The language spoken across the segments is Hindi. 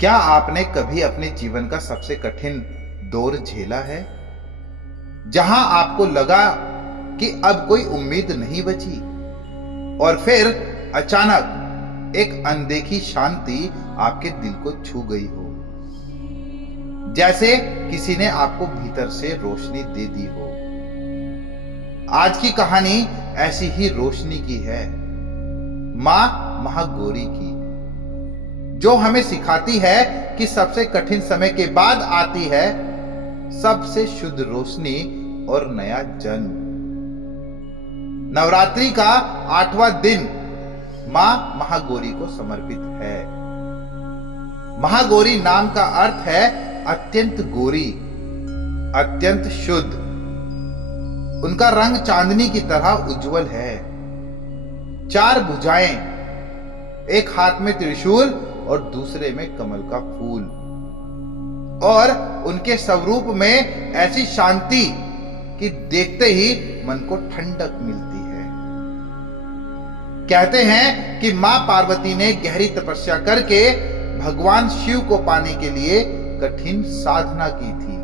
क्या आपने कभी अपने जीवन का सबसे कठिन दौर झेला है, जहां आपको लगा कि अब कोई उम्मीद नहीं बची, और फिर अचानक एक अनदेखी शांति आपके दिल को छू गई हो, जैसे किसी ने आपको भीतर से रोशनी दे दी हो। आज की कहानी ऐसी ही रोशनी की है, मां महागौरी की, जो हमें सिखाती है कि सबसे कठिन समय के बाद आती है सबसे शुद्ध रोशनी और नया जन्म। नवरात्रि का 8वां दिन मां महागौरी को समर्पित है। महागौरी नाम का अर्थ है अत्यंत गौरी, अत्यंत शुद्ध। उनका रंग चांदनी की तरह उज्जवल है। 4 भुजाएं, एक हाथ में त्रिशूल और दूसरे में कमल का फूल, और उनके स्वरूप में ऐसी शांति कि देखते ही मन को ठंडक मिलती है। कहते हैं कि मां पार्वती ने गहरी तपस्या करके भगवान शिव को पाने के लिए कठिन साधना की थी।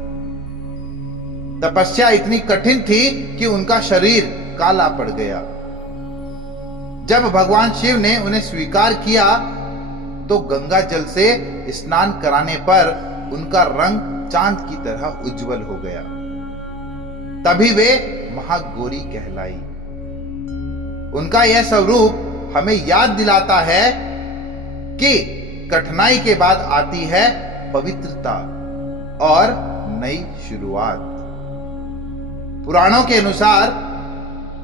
तपस्या इतनी कठिन थी कि उनका शरीर काला पड़ गया। जब भगवान शिव ने उन्हें स्वीकार किया तो गंगा जल से स्नान कराने पर उनका रंग चांद की तरह उज्जवल हो गया। तभी वे महागौरी कहलाई। उनका यह स्वरूप हमें याद दिलाता है कि कठिनाई के बाद आती है पवित्रता और नई शुरुआत। पुराणों के अनुसार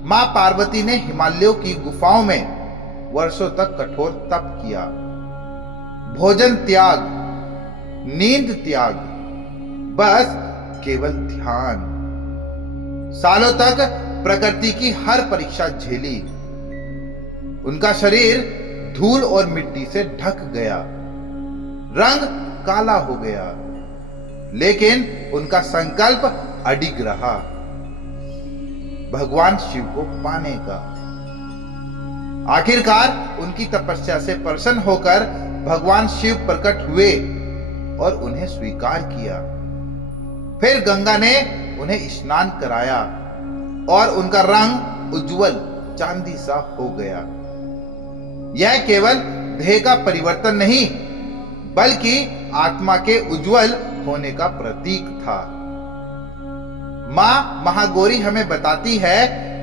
मां पार्वती ने हिमालयों की गुफाओं में वर्षों तक कठोर तप किया। भोजन त्याग, नींद त्याग, बस केवल ध्यान। सालों तक प्रकृति की हर परीक्षा झेली। उनका शरीर धूल और मिट्टी से ढक गया, रंग काला हो गया, लेकिन उनका संकल्प अडिग रहा, भगवान शिव को पाने का। आखिरकार उनकी तपस्या से प्रसन्न होकर भगवान शिव प्रकट हुए और उन्हें स्वीकार किया। फिर गंगा ने उन्हें स्नान कराया और उनका रंग उज्जवल चांदी सा हो गया। यह केवल देह का परिवर्तन नहीं, बल्कि आत्मा के उज्जवल होने का प्रतीक था। मां महागौरी हमें बताती है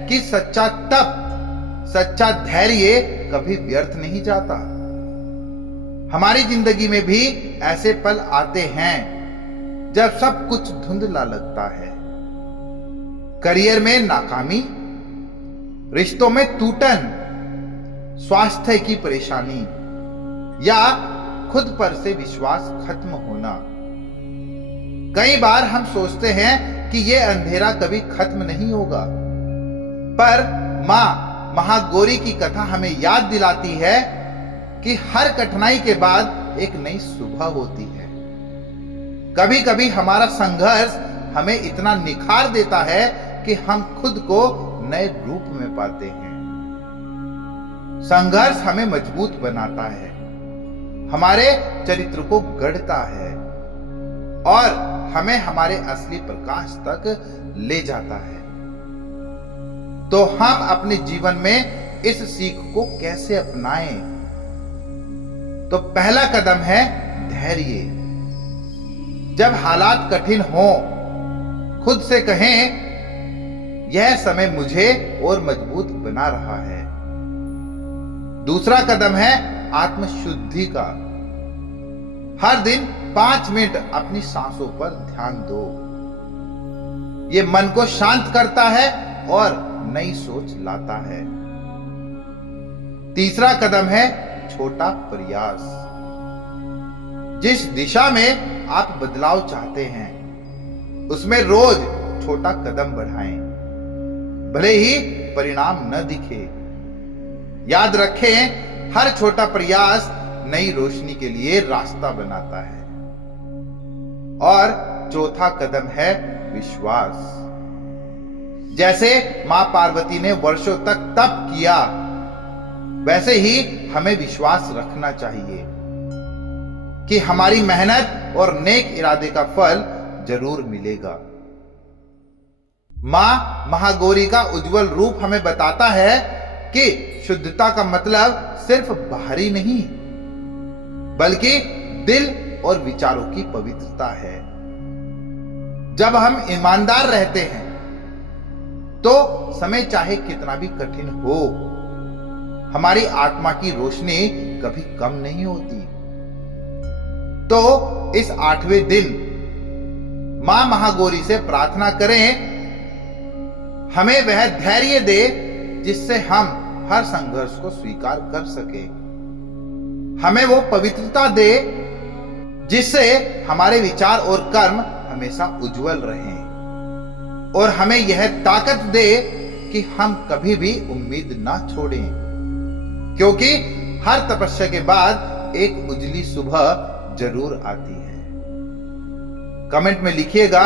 कि सच्चा तप, सच्चा धैर्य कभी व्यर्थ नहीं जाता। हमारी जिंदगी में भी ऐसे पल आते हैं जब सब कुछ धुंधला लगता है। करियर में नाकामी, रिश्तों में टूटन, स्वास्थ्य की परेशानी, या खुद पर से विश्वास खत्म होना। कई बार हम सोचते हैं कि यह अंधेरा कभी खत्म नहीं होगा, पर मां महागौरी की कथा हमें याद दिलाती है कि हर कठिनाई के बाद एक नई सुबह होती है। कभी कभी हमारा संघर्ष हमें इतना निखार देता है कि हम खुद को नए रूप में पाते हैं। संघर्ष हमें मजबूत बनाता है, हमारे चरित्र को गढ़ता है और हमें हमारे असली प्रकाश तक ले जाता है। तो हम अपने जीवन में इस सीख को कैसे अपनाएं? तो पहला कदम है धैर्य। जब हालात कठिन हो, खुद से कहें, यह समय मुझे और मजबूत बना रहा है। दूसरा कदम है आत्मशुद्धि का। हर दिन 5 मिनट अपनी सांसों पर ध्यान दो। यह मन को शांत करता है और नई सोच लाता है। तीसरा कदम है छोटा प्रयास। जिस दिशा में आप बदलाव चाहते हैं, उसमें रोज छोटा कदम बढ़ाएं, भले ही परिणाम न दिखे। याद रखें, हर छोटा प्रयास नई रोशनी के लिए रास्ता बनाता है। और चौथा कदम है विश्वास। जैसे मां पार्वती ने वर्षों तक तप किया, वैसे ही हमें विश्वास रखना चाहिए कि हमारी मेहनत और नेक इरादे का फल जरूर मिलेगा। मां महागौरी का उज्जवल रूप हमें बताता है कि शुद्धता का मतलब सिर्फ बाहरी नहीं, बल्कि दिल और विचारों की पवित्रता है। जब हम ईमानदार रहते हैं तो समय चाहे कितना भी कठिन हो, हमारी आत्मा की रोशनी कभी कम नहीं होती। तो इस 8वें दिन मां महागौरी से प्रार्थना करें, हमें वह धैर्य दे जिससे हम हर संघर्ष को स्वीकार कर सके। हमें वो पवित्रता दे जिससे हमारे विचार और कर्म हमेशा उज्जवल रहें, और हमें यह ताकत दे कि हम कभी भी उम्मीद ना छोड़ें, क्योंकि हर तपस्या के बाद एक उजली सुबह जरूर आती है। कमेंट में लिखिएगा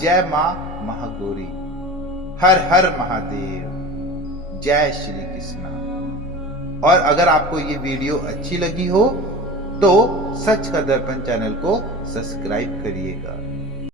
जय मां महागौरी, हर हर महादेव, जय श्री कृष्णा। और अगर आपको ये वीडियो अच्छी लगी हो तो सच का दर्पण चैनल को सब्सक्राइब करिएगा।